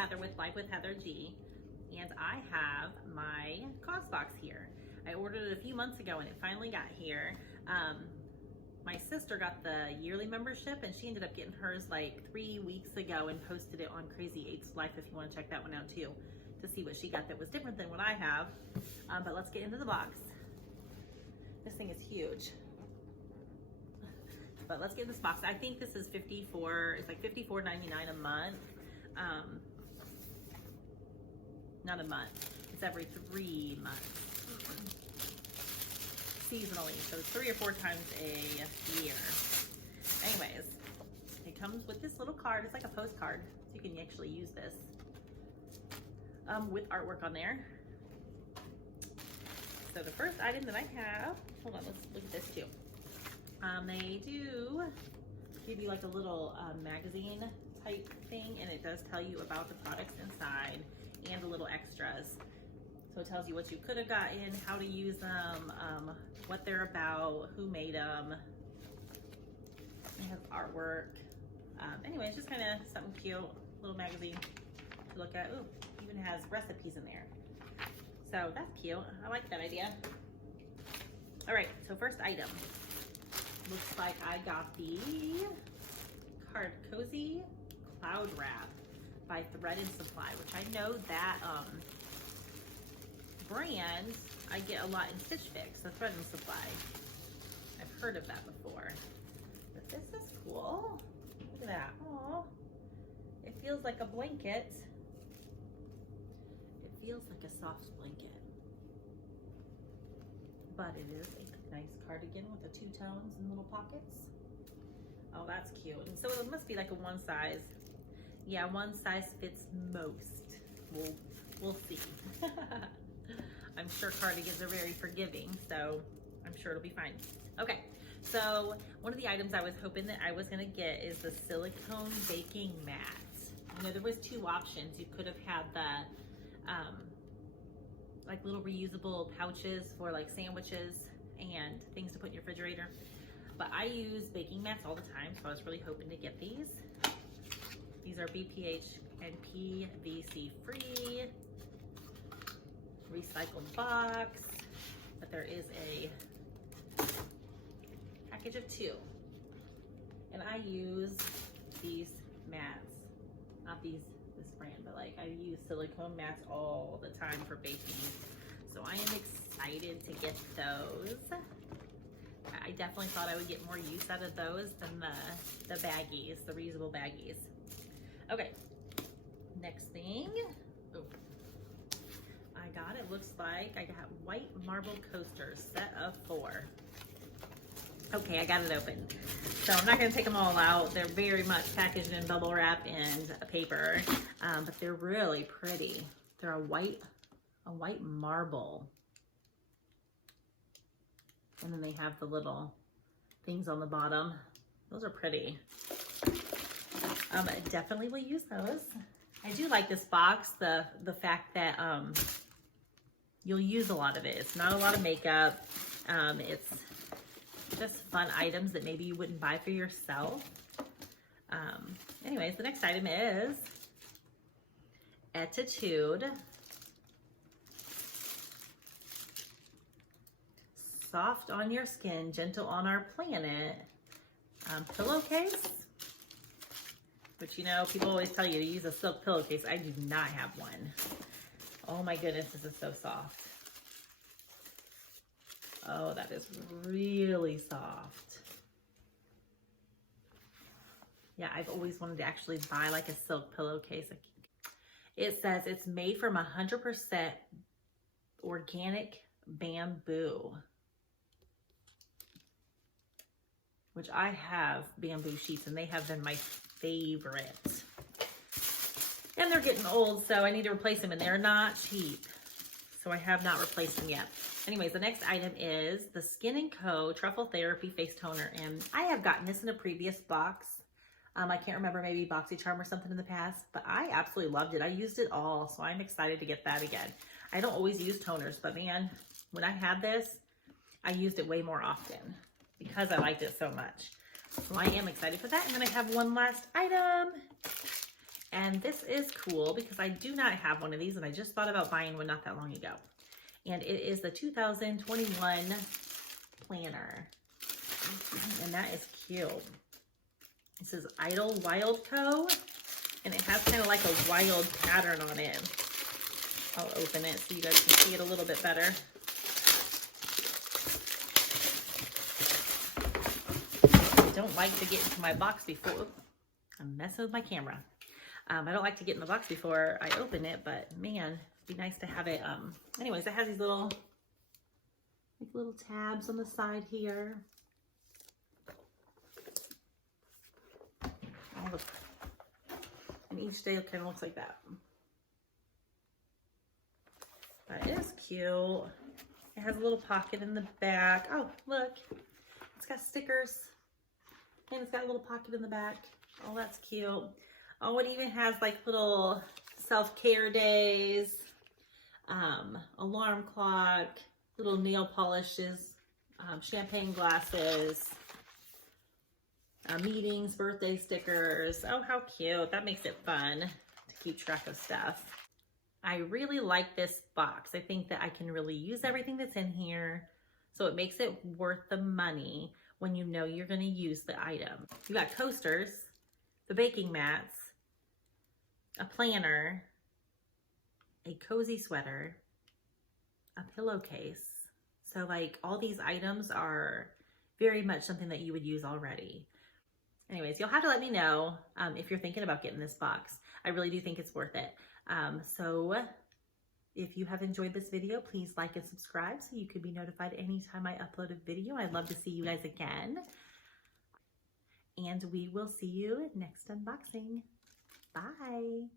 Heather with Life with Heather G, and I have my causebox here. I ordered it a few months ago and it finally got here. My sister got the yearly membership and she ended up getting hers like 3 weeks ago and posted it on Crazy 8's Life if you want to check that one out too, to see what she got that was different than what I have. But let's get into the box. This thing is huge. But let's get in this box. I think this is it's like $54.99 a month. Not a month, it's every 3 months. Seasonally, so 3 or 4 times a year. Anyways, it comes with this little card. It's like a postcard, so you can actually use this with artwork on there. So the first item that I have, hold on, let's look at this too. They do give you like a little magazine type thing, and it does tell you about the products inside and the little extras. So it tells you what you could have gotten, how to use them, what they're about, who made them. It has artwork. Anyway, it's just kind of something cute, little magazine to look at. Ooh, even has recipes in there. So that's cute. I like that idea. All right, so first item. Looks like I got the Cozy Cloud Wrap by Thread and Supply, which I know that brand I get a lot in Stitch Fix, the Thread and Supply. I've heard of that before. But this is cool. Look at that. Aww. It feels like a blanket. It feels like a soft blanket. But it is a nice cardigan with the 2 tones and little pockets. Oh, that's cute. And so it must be like a one size. Yeah, one size fits most. We'll see. I'm sure cardigans are very forgiving, so I'm sure it'll be fine. Okay, so one of the items I was hoping that I was gonna get is the silicone baking mat. You know, there was 2 options. You could have had the like little reusable pouches for like sandwiches and things to put in your refrigerator. But I use baking mats all the time, so I was really hoping to get these. These are BPH and PVC free, recycled box, but there is a package of 2. And I use these mats, not this brand, but like I use silicone mats all the time for baking. So I am excited to get those. I definitely thought I would get more use out of those than the baggies, the reusable baggies. Okay, next thing. Ooh. I got, it looks like I got white marble coasters, set of 4. Okay, I got it open. So I'm not gonna take them all out. They're very much packaged in bubble wrap and paper, but they're really pretty. They're a white marble. And then they have the little things on the bottom. Those are pretty. I definitely will use those. I do like this box, the fact that you'll use a lot of it. It's not a lot of makeup. It's just fun items that maybe you wouldn't buy for yourself. Anyways, the next item is Attitude Soft on Your Skin, Gentle on Our Planet pillowcase. Which, you know, people always tell you to use a silk pillowcase. I do not have one. Oh my goodness, this is so soft. Oh, that is really soft. Yeah, I've always wanted to actually buy like a silk pillowcase. It says it's made from 100% organic bamboo. Which I have bamboo sheets and they have been my favorite. And they're getting old, so I need to replace them, and they're not cheap. So I have not replaced them yet. Anyways, the next item is the Skin & Co. Truffle Therapy Face Toner. And I have gotten this in a previous box. I can't remember, maybe BoxyCharm or something in the past, but I absolutely loved it. I used it all, so I'm excited to get that again. I don't always use toners, but man, when I had this, I used it way more often because I liked it so much. So I am excited for that. And then I have one last item, And this is cool because I do not have one of these and I just thought about buying one not that long ago. And it is the 2021 planner. And that is cute. This is Idle Wild Co. And it has kind of like a wild pattern on it. I'll open it so you guys can see it a little bit better. I don't like to get into my box before. I'm messing with my camera. I don't like to get in the box before I open it, but man, it'd be nice to have it. Anyways, it has these little tabs on the side here. And each day it kind of looks like that. But it is cute. It has a little pocket in the back. Oh, look. It's got stickers. And it's got a little pocket in the back. Oh, that's cute. Oh, it even has like little self-care days, alarm clock, little nail polishes, champagne glasses, meetings, birthday stickers. Oh, how cute. That makes it fun to keep track of stuff. I really like this box. I think that I can really use everything that's in here. So it makes it worth the money when you know you're going to use the item. You got coasters, the baking mats, a planner, a cozy sweater, a pillowcase. So like all these items are very much something that you would use already. Anyways, you'll have to let me know if you're thinking about getting this box. I really do think it's worth it. So if you have enjoyed this video, please like and subscribe so you can be notified anytime I upload a video. I'd love to see you guys again. And we will see you next unboxing. Bye.